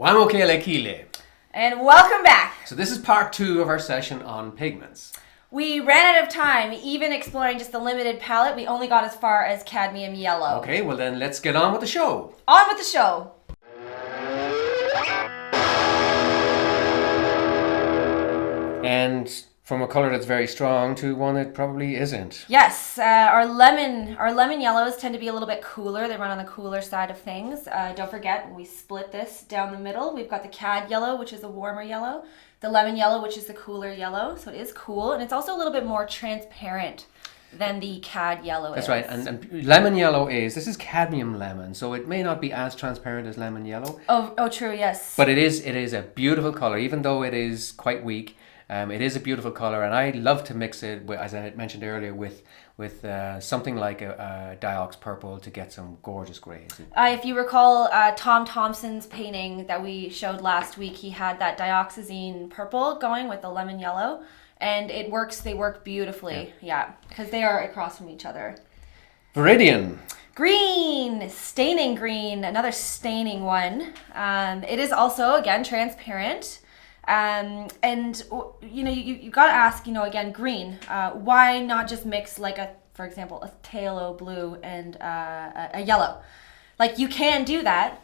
Wamokele Kile. And welcome back. So this is part 2 of our session on pigments. We ran out of time, even exploring just the limited palette. We only got as far as cadmium yellow. Okay, well then let's get on with the show. On with the show. And from a color that's very strong to one that probably isn't. Yes, our lemon yellows tend to be a little bit cooler. They run on the cooler side of things. Don't forget, when we split this down the middle, we've got the cad yellow, which is a warmer yellow, the lemon yellow, which is the cooler yellow. So it is cool, and it's also a little bit more transparent than the cad yellow That's is. right, and lemon yellow this is cadmium lemon, so it may not be as transparent as lemon yellow. Oh, true, yes. But it is a beautiful color, even though it is quite weak. It is a beautiful color, and I love to mix it, as I had mentioned earlier, with something like a Diox purple to get some gorgeous grays. If you recall Tom Thompson's painting that we showed last week, he had that dioxazine purple going with the lemon yellow, and it works. They work beautifully, yeah, because they are across from each other. Viridian. Green, staining green, another staining one. It is also, again, transparent. And you gotta ask, again, green. Why not just mix for example, a phthalo blue and a yellow? Like, you can do that,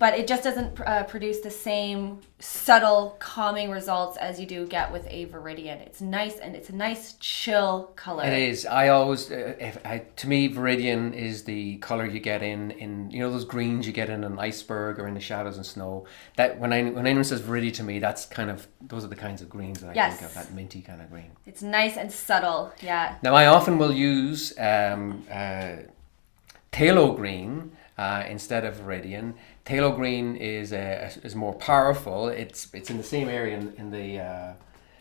but it just doesn't produce the same subtle calming results as you do get with a Viridian. It's nice, and it's a nice chill color. It is. I always, to me, Viridian is the color you get in those greens you get in an iceberg or in the shadows and snow. That when anyone says Viridian to me, those are the kinds of greens that I think of, that minty kind of green. It's nice and subtle, yeah. Now I often will use phthalo green instead of Viridian. Phthalo green is more powerful. It's in the same area in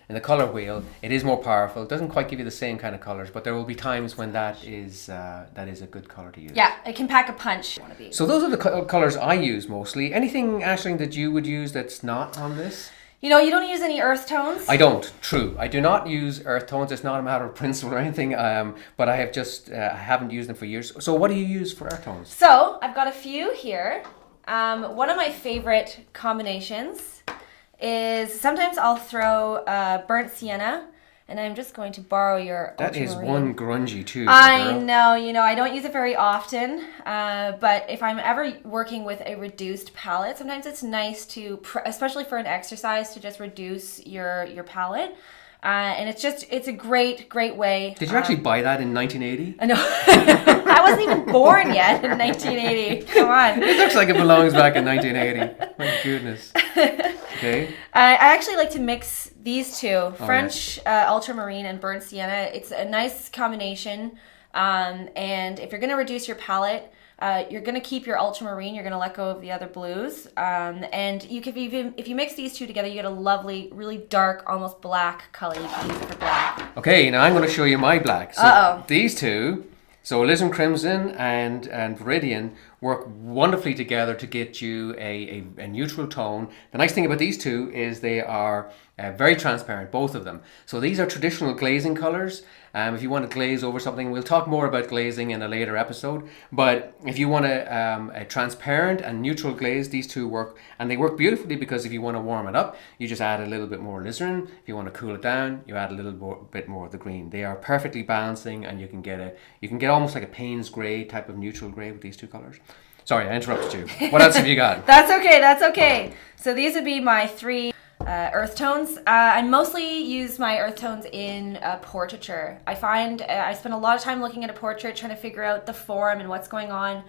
the color wheel. It is more powerful. It doesn't quite give you the same kind of colors, but there will be times when that is a good color to use. Yeah, it can pack a punch. So those are the colors I use mostly. Anything, Aisling, that you would use that's not on this? You don't use any earth tones? I don't, true. I do not use earth tones. It's not a matter of principle or anything, but I have just haven't used them for years. So what do you use for earth tones? So I've got a few here. One of my favorite combinations is sometimes I'll throw burnt sienna, and I'm just going to borrow your That is one grungy too. I know, I don't use it very often, but if I'm ever working with a reduced palette, sometimes it's nice to, especially for an exercise, to just reduce your palette. And it's a great way. Did you actually buy that in 1980? No, I wasn't even born yet in 1980. Come on. It looks like it belongs back in 1980. My goodness. Okay. I actually like to mix these two, French yes. ultramarine and burnt sienna. It's a nice combination. And if you're going to reduce your palette, you're going to keep your ultramarine. You're going to let go of the other blues. And you can if you mix these two together, you get a lovely, really dark, almost black color. You can use it for black. Okay, now I'm going to show you my black. So these two, so Alizarin Crimson and Viridian, work wonderfully together to get you a neutral tone. The nice thing about these two is they are very transparent, both of them. So these are traditional glazing colors. If you want to glaze over something, we'll talk more about glazing in a later episode. But if you want a transparent and neutral glaze, these two work. And they work beautifully because if you want to warm it up, you just add a little bit more alizarin. If you want to cool it down, you add a bit more of the green. They are perfectly balancing, and you can get almost like a Payne's grey type of neutral grey with these two colors. Sorry, I interrupted you. What else have you got? That's okay. So these would be my three earth tones. I mostly use my earth tones in portraiture. I find I spend a lot of time looking at a portrait, trying to figure out the form and what's going on.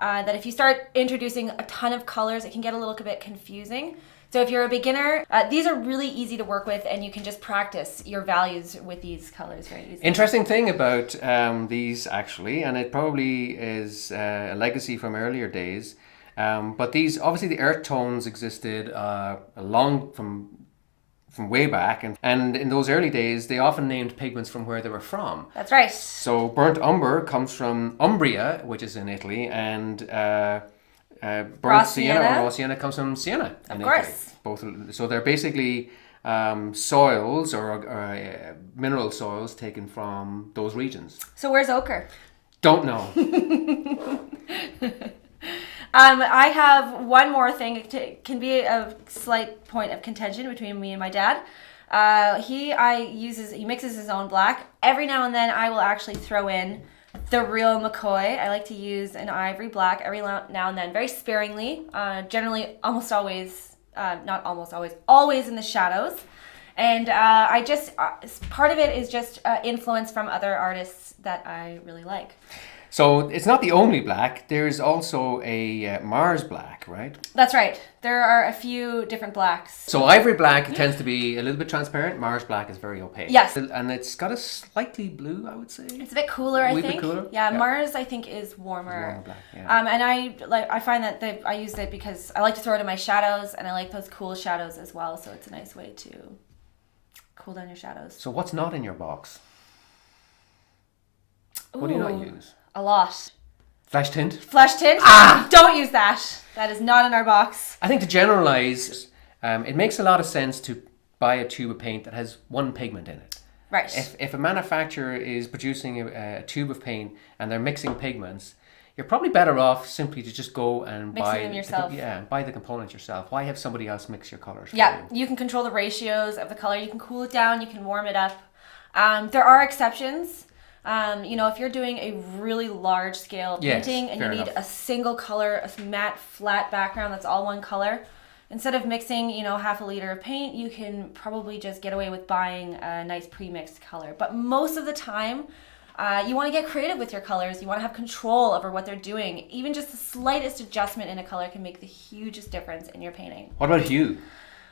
That if you start introducing a ton of colors, it can get a little bit confusing. So if you're a beginner, these are really easy to work with, and you can just practice your values with these colors very easily. Interesting thing about these, actually, and it probably is a legacy from earlier days, but these, obviously the earth tones existed from way back, and in those early days they often named pigments from where they were from. That's right. So burnt umber comes from Umbria, which is in Italy, and burnt sienna or raw sienna comes from Siena in Italy. Both, so they're basically soils or mineral soils taken from those regions. So where's ochre? Don't know. I have one more thing. It can be a slight point of contention between me and my dad. He mixes his own black. Every now and then I will actually throw in the real McCoy. I like to use an ivory black every now and then, very sparingly. Generally, almost always, not almost always, always in the shadows. And part of it is just influence from other artists that I really like. So it's not the only black. There's also a Mars black, right? That's right. There are a few different blacks. So ivory black tends to be a little bit transparent. Mars black is very opaque. Yes. And it's got a slightly blue, I would say. It's a bit cooler, I think. Bit cooler? Yeah, Mars I think is warmer. It's warmer black, yeah. And I find that I use it because I like to throw it in my shadows, and I like those cool shadows as well. So it's a nice way to cool down your shadows. So what's not in your box? What do you not use? A lot. Flash tint? Flash tint? Don't use that. That is not in our box. I think to generalize, it makes a lot of sense to buy a tube of paint that has one pigment in it. Right. If a manufacturer is producing a tube of paint and they're mixing pigments, you're probably better off simply to just go and buy them yourself. buy the components yourself. Why have somebody else mix your colors? Yeah, you can control the ratios of the color. You can cool it down. You can warm it up. There are exceptions. If you're doing a really large scale painting and you need a single color, a matte flat background that's all one color, instead of mixing, half a liter of paint, you can probably just get away with buying a nice pre-mixed color. But most of the time, you want to get creative with your colors. You want to have control over what they're doing. Even just the slightest adjustment in a color can make the hugest difference in your painting. What about hue?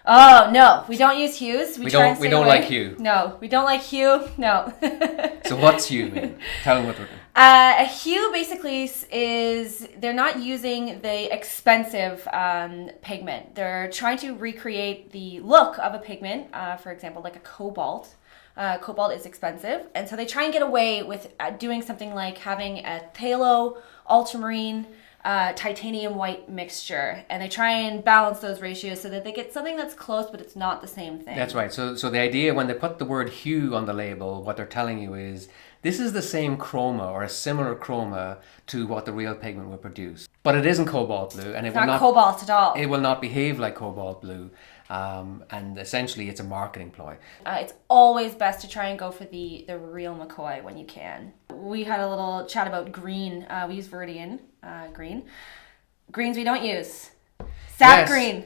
Oh, no. We don't use hues. We don't like hue. No, we don't like hue. No. So what's hue mean? Tell them what we're doing. A hue basically is they're not using the expensive pigment. They're trying to recreate the look of a pigment, for example, like a cobalt. Cobalt is expensive, and so they try and get away with doing something like having a phthalo, ultramarine, titanium white mixture, and they try and balance those ratios so that they get something that's close, but it's not the same thing. That's right. So the idea when they put the word hue on the label, what they're telling you is this is the same chroma or a similar chroma to what the real pigment will produce, but it isn't cobalt blue, and it's not cobalt at all. It will not behave like cobalt blue. And essentially it's a marketing ploy. It's always best to try and go for the real McCoy when you can. We had a little chat about green. We use Viridian green. Greens we don't use. Sap green.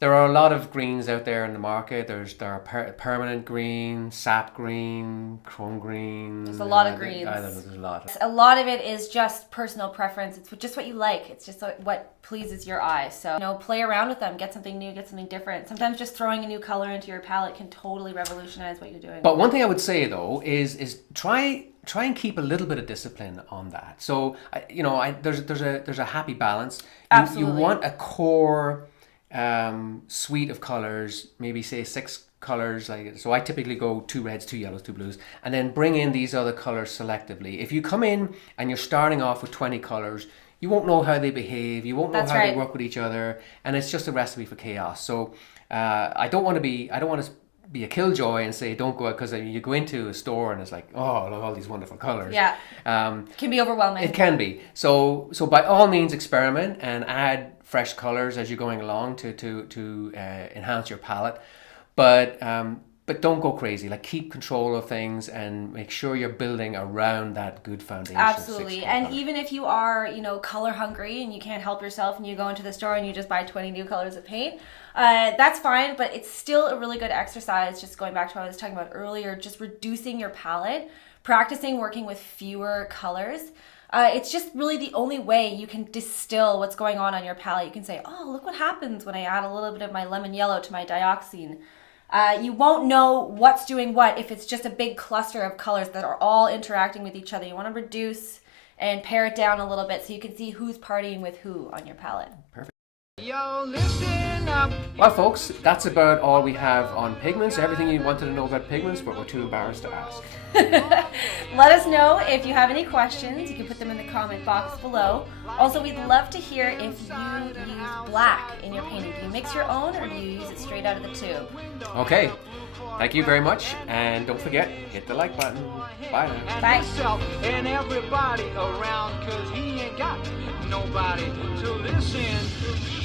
There are a lot of greens out there in the market. There are permanent green, sap green, chrome green. There's a lot of greens. There's a lot. A lot of it is just personal preference. It's just what you like. It's just what pleases your eye. So, play around with them. Get something new, get something different. Sometimes just throwing a new color into your palette can totally revolutionize what you're doing. But one thing I would say though is try and keep a little bit of discipline on that. So, there's a happy balance. Absolutely. You want a core suite of colors, maybe say 6 colors. So I typically go 2 reds, 2 yellows, 2 blues, and then bring in these other colors selectively. If you come in and you're starting off with 20 colors, you won't know how they behave, you won't know how they work with each other, and it's just a recipe for chaos. So I don't want to be a killjoy and say don't go out, because you go into a store and it's like, oh, look, all these wonderful colors. Yeah. It can be overwhelming. It can be. So by all means experiment and add fresh colors as you're going along to enhance your palette, but don't go crazy. Like, keep control of things and make sure you're building around that good foundation. Absolutely. And even if you are color hungry and you can't help yourself and you go into the store and you just buy 20 new colors of paint, that's fine, but it's still a really good exercise. Just going back to what I was talking about earlier, just reducing your palette, practicing working with fewer colors. It's just really the only way you can distill what's going on your palette. You can say, oh, look what happens when I add a little bit of my lemon yellow to my dioxine. You won't know what's doing what if it's just a big cluster of colors that are all interacting with each other. You want to reduce and pare it down a little bit so you can see who's partying with who on your palette. Perfect. Yo, listen up. Well, folks, that's about all we have on pigments. Everything you wanted to know about pigments, but we're too embarrassed to ask. Let us know if you have any questions. You can put them in the comment box below. Also, we'd love to hear if you use black in your painting. Do you mix your own or do you use it straight out of the tube? Okay, thank you very much, and don't forget, hit the like button. Bye now. Bye. And everybody around, 'cause he ain't got nobody to listen.